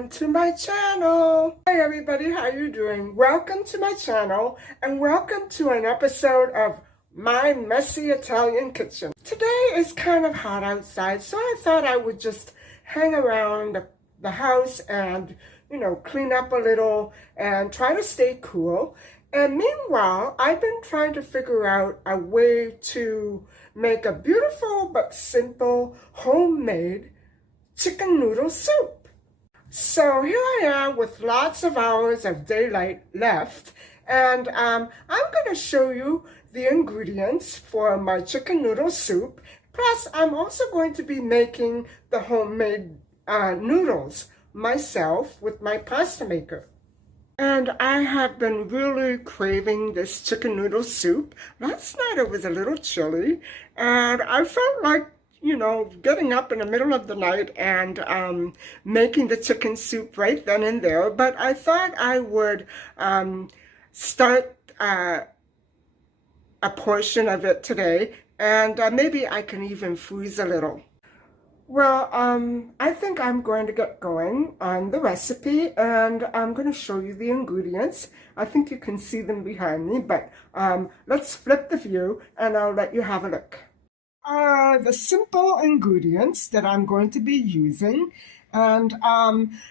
welcome to my channel. Hey everybody, how you doing? Welcome to my channel and welcome to an episode of My Messy Italian Kitchen. Today is kind of hot outside, so I thought I would just hang around the house and, clean up a little and try to stay cool. And meanwhile, I've been trying to figure out a way to make a beautiful but simple homemade chicken noodle soup. So here I am with lots of hours of daylight left, and I'm going to show you the ingredients for my chicken noodle soup. Plus, I'm also going to be making the homemade noodles myself with my pasta maker. And I have been really craving this chicken noodle soup. Last night it was a little chilly, and I felt like, getting up in the middle of the night and making the chicken soup right then and there. But I thought I would start a portion of it today, and maybe I can even freeze a little. Well, I think I'm going to get going on the recipe, and I'm going to show you the ingredients. I think you can see them behind me, but let's flip the view and I'll let you have a look. The simple ingredients that I'm going to be using, and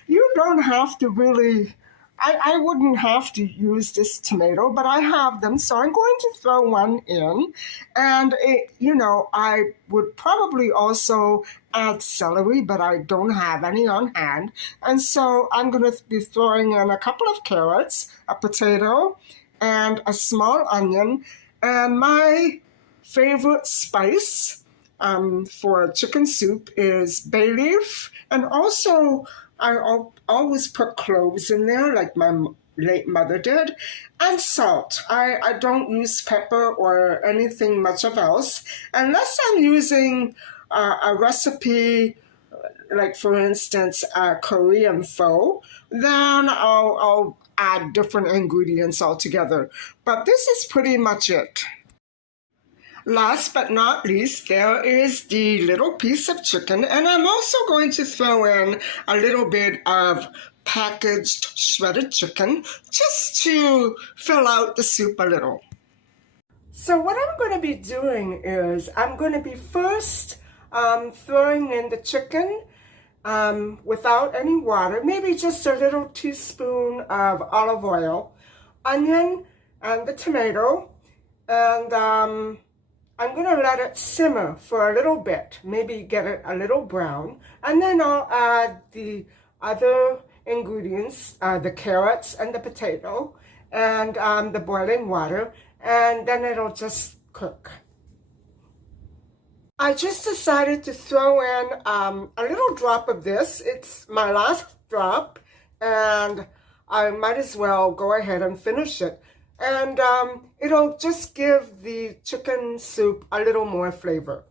you don't have to really, I wouldn't have to use this tomato, but I have them, so I'm going to throw one in. And I would probably also add celery, but I don't have any on hand, and so I'm going to be throwing in a couple of carrots, a potato, and a small onion. And my favorite spice for chicken soup is bay leaf, and also I always put cloves in there like my late mother did, and salt. I don't use pepper or anything much of else unless I'm using a recipe like, for instance, Korean pho. Then I'll add different ingredients altogether, but this is pretty much it. Last but not least, there is the little piece of chicken, and I'm also going to throw in a little bit of packaged shredded chicken just to fill out the soup a little. So what I'm going to be doing is I'm going to be first throwing in the chicken without any water, maybe just a little teaspoon of olive oil, onion, and the tomato, and I'm going to let it simmer for a little bit, maybe get it a little brown, and then I'll add the other ingredients, the carrots and the potato, and the boiling water, and then it'll just cook. I just decided to throw in a little drop of this. It's my last drop, and I might as well go ahead and finish it. And it'll just give the chicken soup a little more flavor.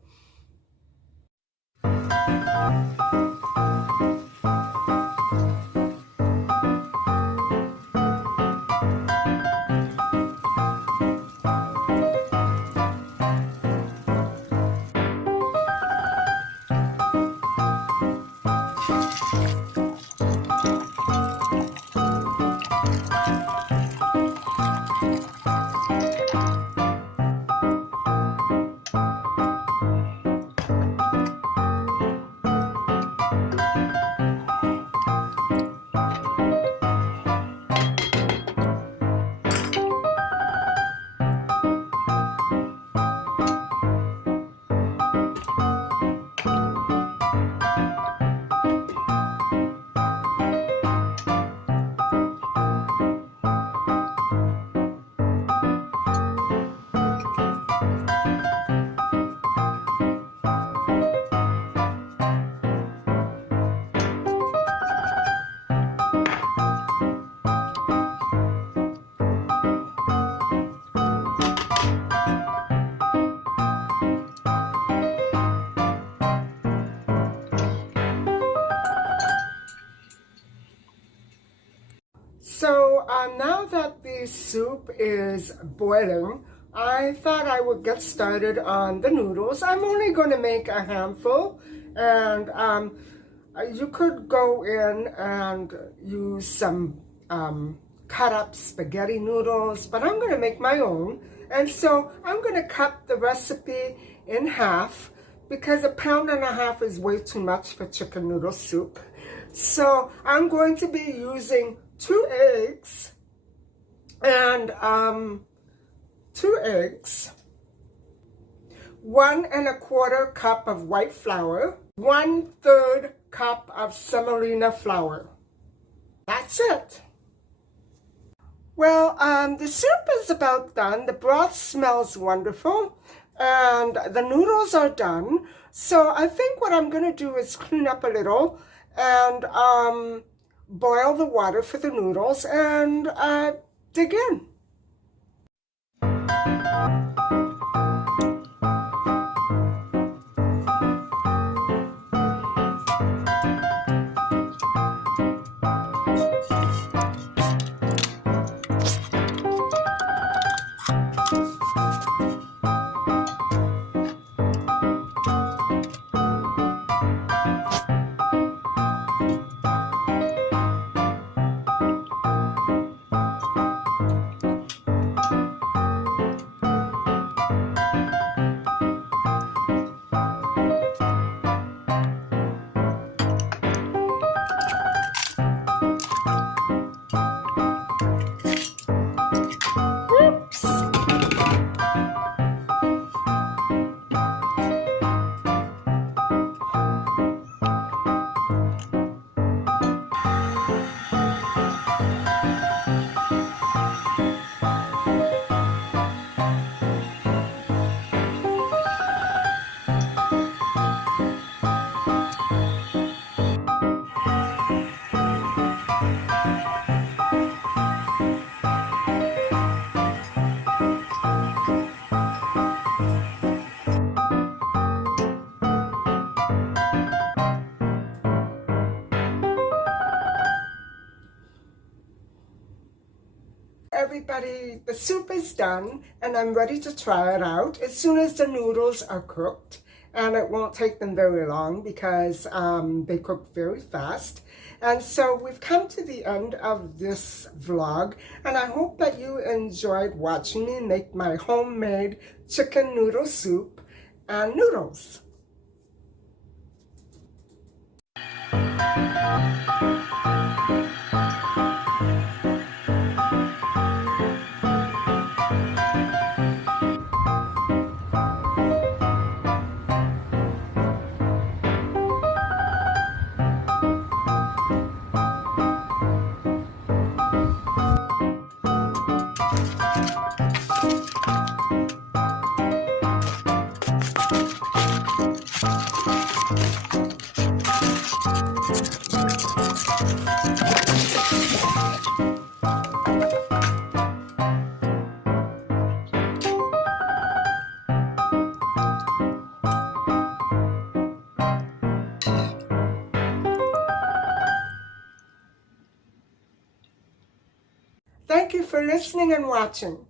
So now that the soup is boiling, I thought I would get started on the noodles. I'm only going to make a handful, and You could go in and use some cut up spaghetti noodles, but I'm going to make my own. And so I'm going to cut the recipe in half because 1.5 pounds is way too much for chicken noodle soup. So I'm going to be using 2 eggs and 2 eggs, 1¼ cup of white flour, 1/3 cup of semolina flour. That's it. Well, the soup is about done. The broth smells wonderful, and the noodles are done. So I think what I'm going to do is clean up a little and boil the water for the noodles and dig in. Everybody, the soup is done and I'm ready to try it out as soon as the noodles are cooked, and it won't take them very long because they cook very fast. And so we've come to the end of this vlog, and I hope that you enjoyed watching me make my homemade chicken noodle soup and noodles. Thank you for listening and watching.